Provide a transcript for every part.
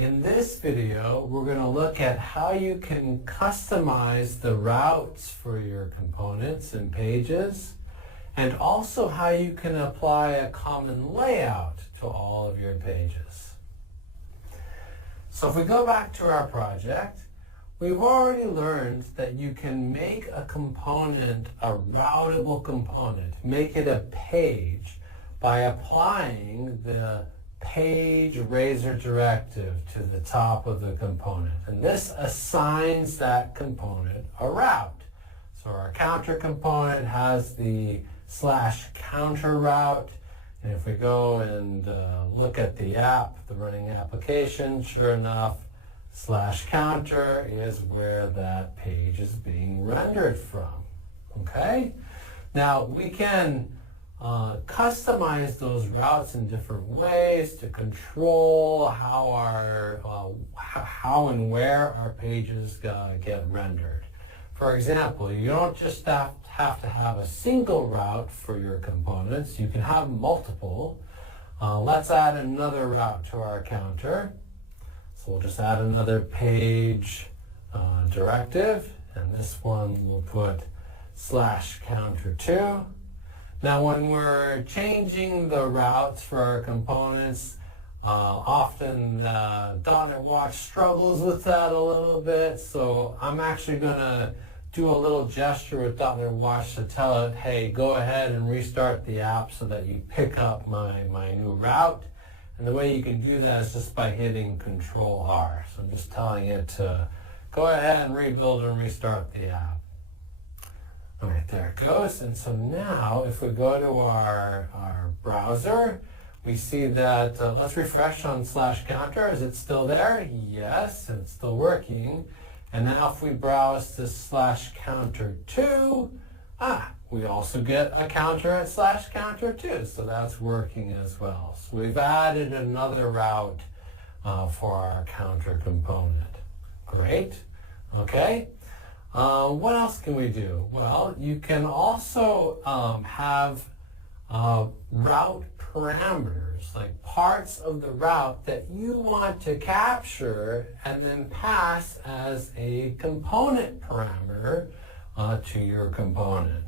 In this video, we're going to look at how you can customize the routes for your components and pages, and also how you can apply a common layout to all of your pages. So if we go back to our project, we've already learned that you can make a component a routable component, make it a page, by applying the page razor directive to the top of the component. And this assigns that component a route. So our counter component has the /counter route. And if we go and look at the app, the running application, sure enough, /counter is where that page is being rendered from. Okay? Now we can customize those routes in different ways to control how and where our pages get rendered. For example, you don't just have to have a single route for your components. You can have multiple. Let's add another route to our counter. So we'll just add another page directive, and this one we'll put /counter2. Now when we're changing the routes for our components, often .NET Watch struggles with that a little bit, so I'm actually going to do a little gesture with .NET Watch to tell it, hey, go ahead and restart the app so that you pick up my new route. And the way you can do that is just by hitting Control-R. So I'm just telling it to go ahead and rebuild and restart the app. All right, there it goes. And so now if we go to our browser, we see that, let's refresh on /counter. Is it still there? Yes, it's still working. And now if we browse to /counter2, we also get a counter at /counter2. So that's working as well. So we've added another route for our counter component. Great. Okay. What else can we do? Well, you can also have route parameters, like parts of the route that you want to capture and then pass as a component parameter to your component.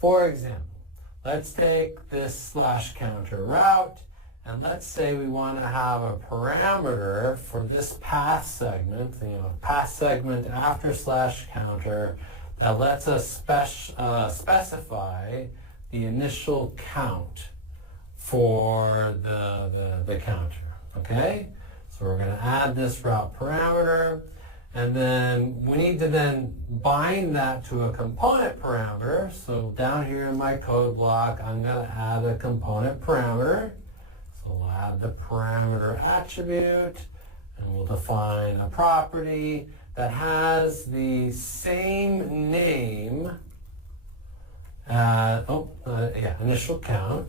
For example, let's take this /counter route, and let's say we want to have a parameter for this path segment, path segment after /counter, that lets us specify the initial count for the counter. Okay? So we're going to add this route parameter, and then we need to then bind that to a component parameter. So down here in my code block, I'm going to add a component parameter. We'll add the parameter attribute, and we'll define a property that has the same name as, initial count,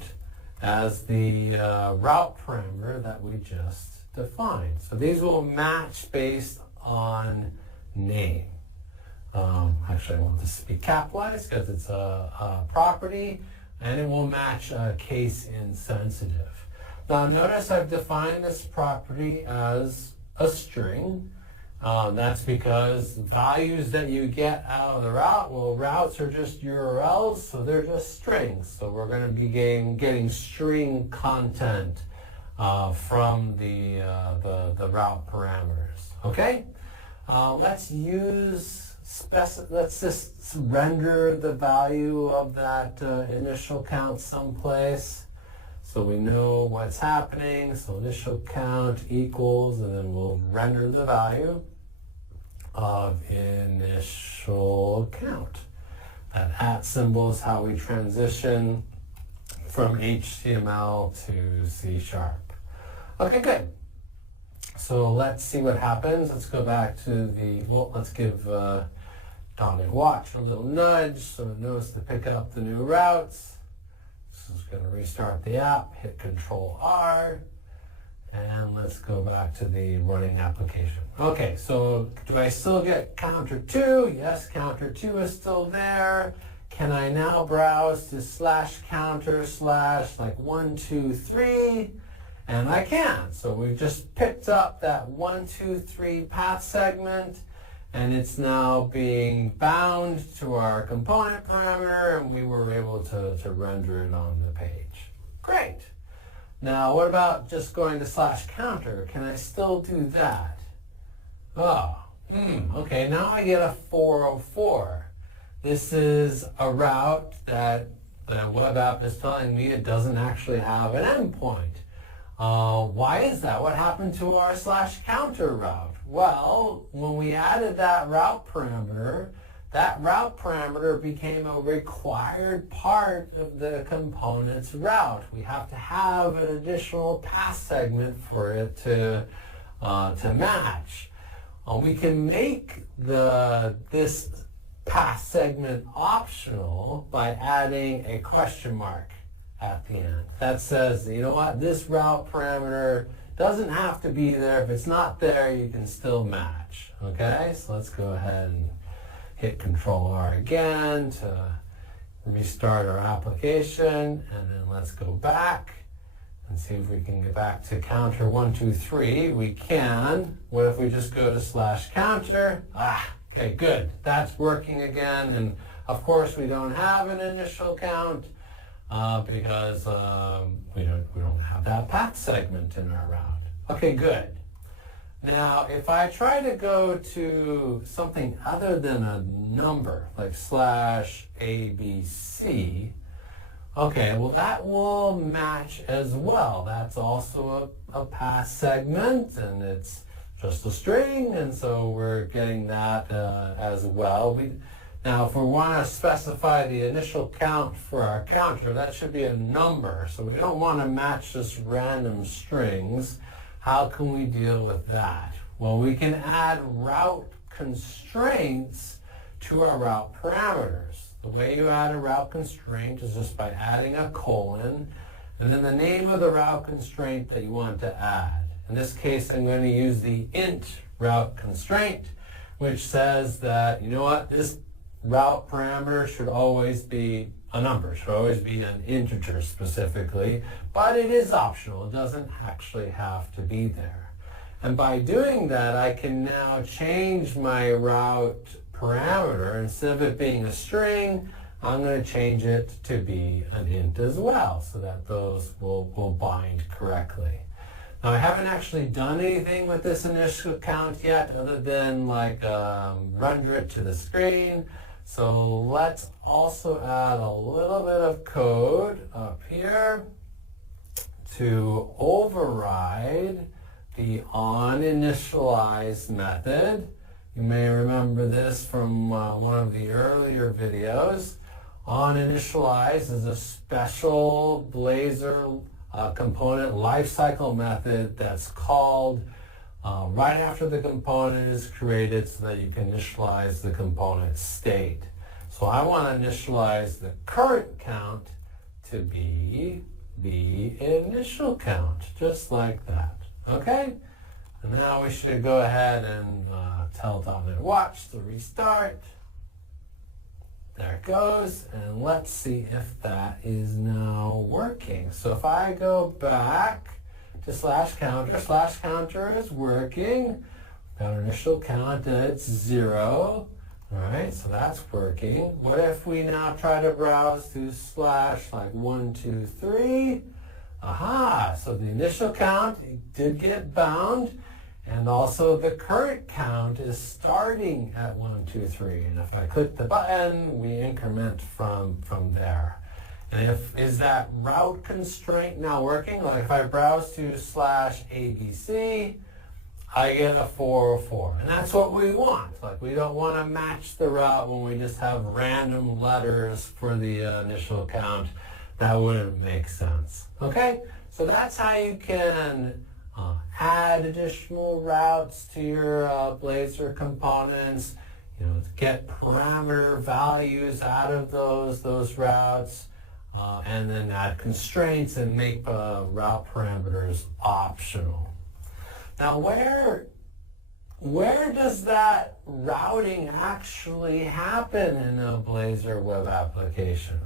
as the route parameter that we just defined. So these will match based on name. Actually, I want this to be capitalized because it's a property, and it will match case insensitive. Now notice I've defined this property as a string. That's because values that you get out of the route, well, routes are just URLs, so they're just strings. So we're going to be getting string content from the route parameters. Okay? Let's just render the value of that initial count someplace, so we know what's happening. So initial count equals, and then we'll render the value of initial count. That @ symbol is how we transition from HTML to C#. Okay, good. So let's see what happens. Let's go back to let's give .NET Watch a little nudge so it knows to pick up the new routes. This is going to restart the app, hit Control-R, and let's go back to the running application. Okay, so do I still get counter 2? Yes, counter 2 is still there. Can I now browse to /counter / like 1, 2, 3? And I can. So we've just picked up that 1, 2, 3 path segment, and it's now being bound to our component parameter, and we were able to render it on the page. Great. Now what about just going to /counter? Can I still do that? Oh, okay, now I get a 404. This is a route that the web app is telling me it doesn't actually have an endpoint. Why is that? What happened to our /counter route? Well, when we added that route parameter became a required part of the component's route. We have to have an additional path segment for it to match. We can make this path segment optional by adding a question mark at the end. That says, you know what, this route parameter doesn't have to be there. If it's not there, you can still match. Okay, so let's go ahead and hit Control-R again to restart our application, and then let's go back and see if we can get back to counter 1, 2, 3. We can. What if we just go to /counter? Okay, good. That's working again, and of course we don't have an initial count because we don't have that path segment in our route. Okay, good. Now, if I try to go to something other than a number, like /ABC, okay, well that will match as well. That's also a path segment, and it's just a string, and so we're getting that as well. Now, if we want to specify the initial count for our counter, that should be a number. So we don't want to match just random strings. How can we deal with that? Well, we can add route constraints to our route parameters. The way you add a route constraint is just by adding a colon, and then the name of the route constraint that you want to add. In this case, I'm going to use the int route constraint, which says that, you know what, this route parameter should always be a number, should always be an integer specifically, but it is optional. It doesn't actually have to be there. And by doing that, I can now change my route parameter. Instead of it being a string, I'm going to change it to be an int as well, so that those will bind correctly. Now, I haven't actually done anything with this initial count yet other than render it to the screen. So let's also add a little bit of code up here to override the onInitialize method. You may remember this from one of the earlier videos. OnInitialize is a special Blazor component lifecycle method that's called right after the component is created so that you can initialize the component state. So I want to initialize the current count to be the initial count, just like that. Okay? And now we should go ahead and tell .NET Watch to restart. There it goes, and let's see if that is now working. So if I go back to /counter is working. Got our initial count at 0. All right, so that's working. What if we now try to browse to /1, 2, 3? Aha, so the initial count did get bound, and also the current count is starting at 1, 2, 3. And if I click the button, we increment from there. And is that route constraint now working? Like if I browse to /ABC, I get a 404. And that's what we want. Like we don't want to match the route when we just have random letters for the initial count. That wouldn't make sense. Okay? So that's how you can add additional routes to your Blazor components, get parameter values out of those routes, and then add constraints and make route parameters optional. Now, where does that routing actually happen in a Blazor web application?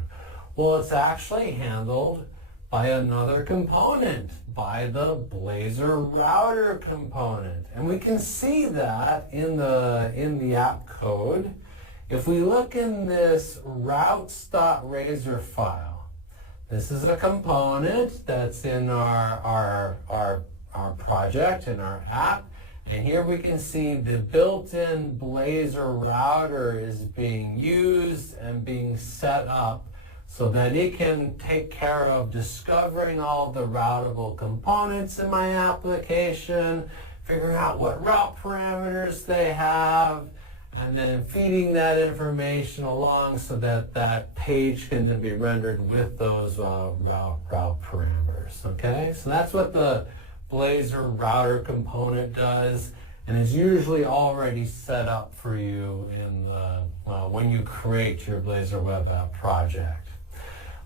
Well, it's actually handled by another component, by the Blazor router component. And we can see that in the app code. If we look in this routes.razor file, this is a component that's in our project, in our app. And here we can see the built-in Blazor router is being used and being set up so that it can take care of discovering all the routable components in my application, figuring out what route parameters they have, and then feeding that information along so that that page can then be rendered with those route parameters. Okay, so that's what the Blazor router component does, and is usually already set up for you in the when you create your Blazor web app project.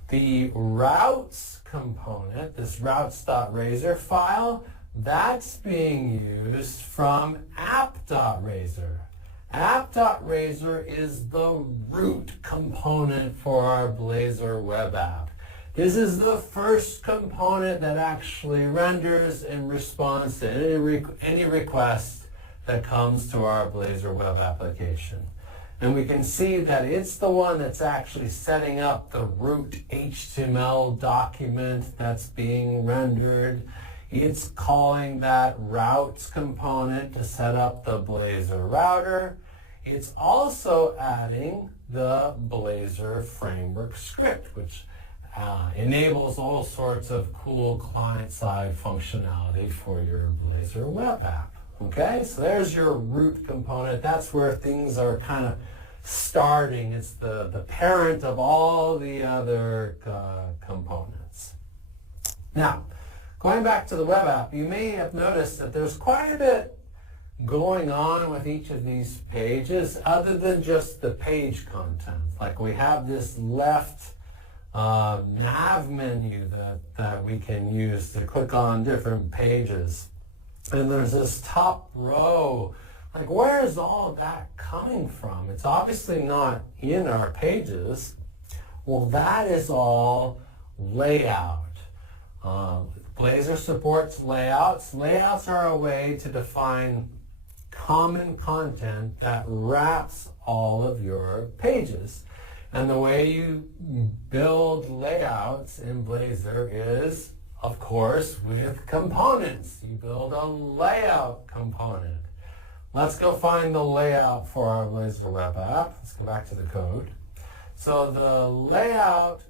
The routes component, this routes.razor file, that's being used from app.razor. App.razor is the root component for our Blazor web app. This is the first component that actually renders in response to any request that comes to our Blazor web application. And we can see that it's the one that's actually setting up the root HTML document that's being rendered. It's calling that routes component to set up the Blazor router. It's also adding the Blazor framework script, which enables all sorts of cool client-side functionality for your Blazor web app. Okay, so there's your root component. That's where things are kind of starting. It's the parent of all the other components. Now, going back to the web app, you may have noticed that there's quite a bit going on with each of these pages other than just the page content. Like we have this left nav menu that we can use to click on different pages. And there's this top row. Like, where is all of that coming from? It's obviously not in our pages. Well, that is all layout. Blazor supports layouts. Layouts are a way to define common content that wraps all of your pages. And the way you build layouts in Blazor is, of course, with components. You build a layout component. Let's go find the layout for our Blazor web app. Let's go back to the code. So the layout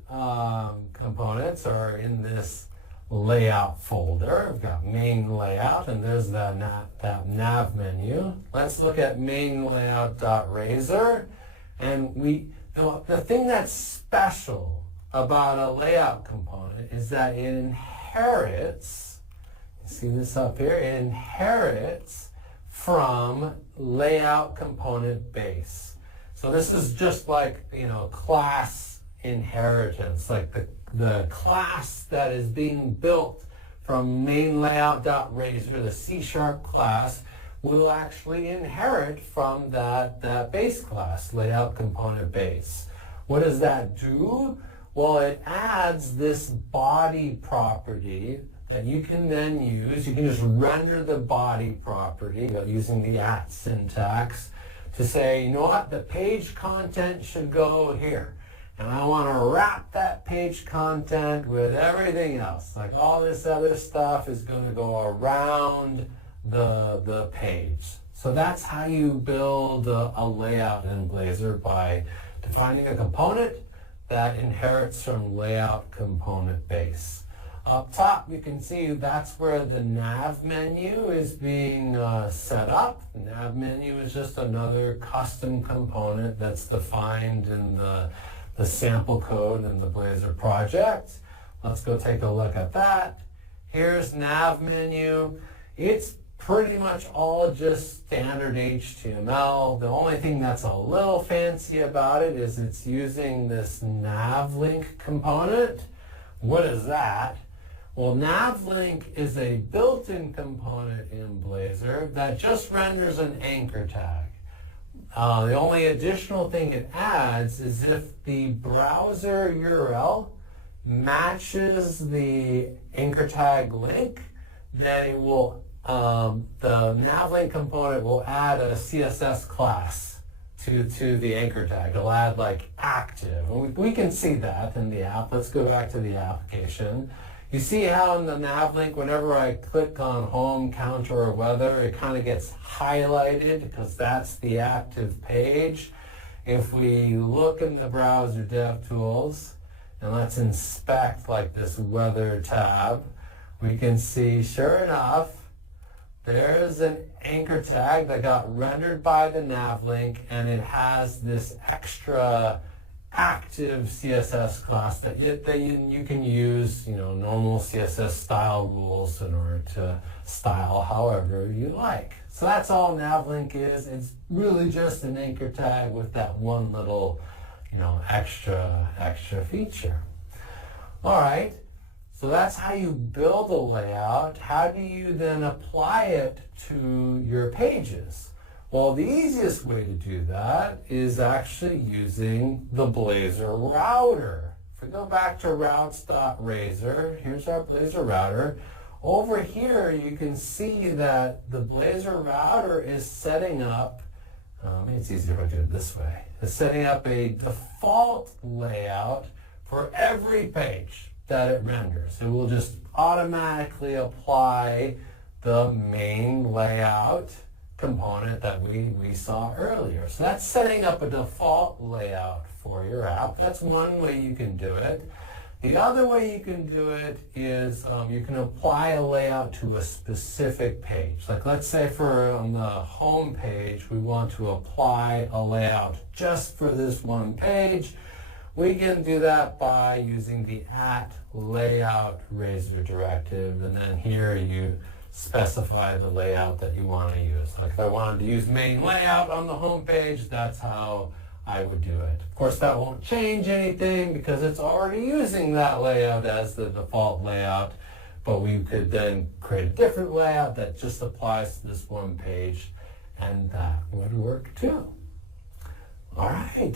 components are in this layout folder. We've got main layout, and there's that nav menu. Let's look at main layout.razor. And the thing that's special about a layout component is that it inherits, you see this up here, it inherits from layout component base. So this is just like, class inheritance, like the class that is being built from main layout.razor, the C# class, will actually inherit from that base class, layout component base. What does that do? Well, it adds this body property that you can then use. You can just render the body property using the @ syntax to say, you know what, the page content should go here. And I want to wrap that page content with everything else. Like all this other stuff is going to go around the page. So that's how you build a layout in Blazor, by defining a component that inherits from layout component base. Up top, you can see that's where the nav menu is being set up. The nav menu is just another custom component that's defined in the sample code in the Blazor project. Let's go take a look at that. Here's nav menu. It's pretty much all just standard HTML. The only thing that's a little fancy about it is it's using this navlink component. What is that? Well, navlink is a built-in component in Blazor that just renders an anchor tag. The only additional thing it adds is if the browser URL matches the anchor tag link, then it will the navlink component will add a CSS class to the anchor tag. It'll add like active. And we can see that in the app. Let's go back to the application. You see how in the navlink, whenever I click on home, counter, or weather, it kind of gets highlighted because that's the active page. If we look in the browser DevTools, and let's inspect like this weather tab, we can see, sure enough, there's an anchor tag that got rendered by the navlink, and it has this extra active CSS class that you can use, normal CSS style rules in order to style however you like. So that's all navlink is. It's really just an anchor tag with that one little, extra feature. All right. So that's how you build a layout. How do you then apply it to your pages? Well, the easiest way to do that is actually using the Blazor router. If we go back to routes.razor, here's our Blazor router. Over here, you can see that the Blazor router is setting up, maybe it's easier if I do it this way, it's setting up a default layout for every page that it renders. It will just automatically apply the main layout component that we saw earlier. So that's setting up a default layout for your app. That's one way you can do it. The other way you can do it is you can apply a layout to a specific page. Like let's say on the home page, we want to apply a layout just for this one page. We can do that by using the @layout_razor directive, and then here you specify the layout that you want to use. Like if I wanted to use main layout on the home page, that's how I would do it. Of course, that won't change anything because it's already using that layout as the default layout, but we could then create a different layout that just applies to this one page, and that would work too. All right.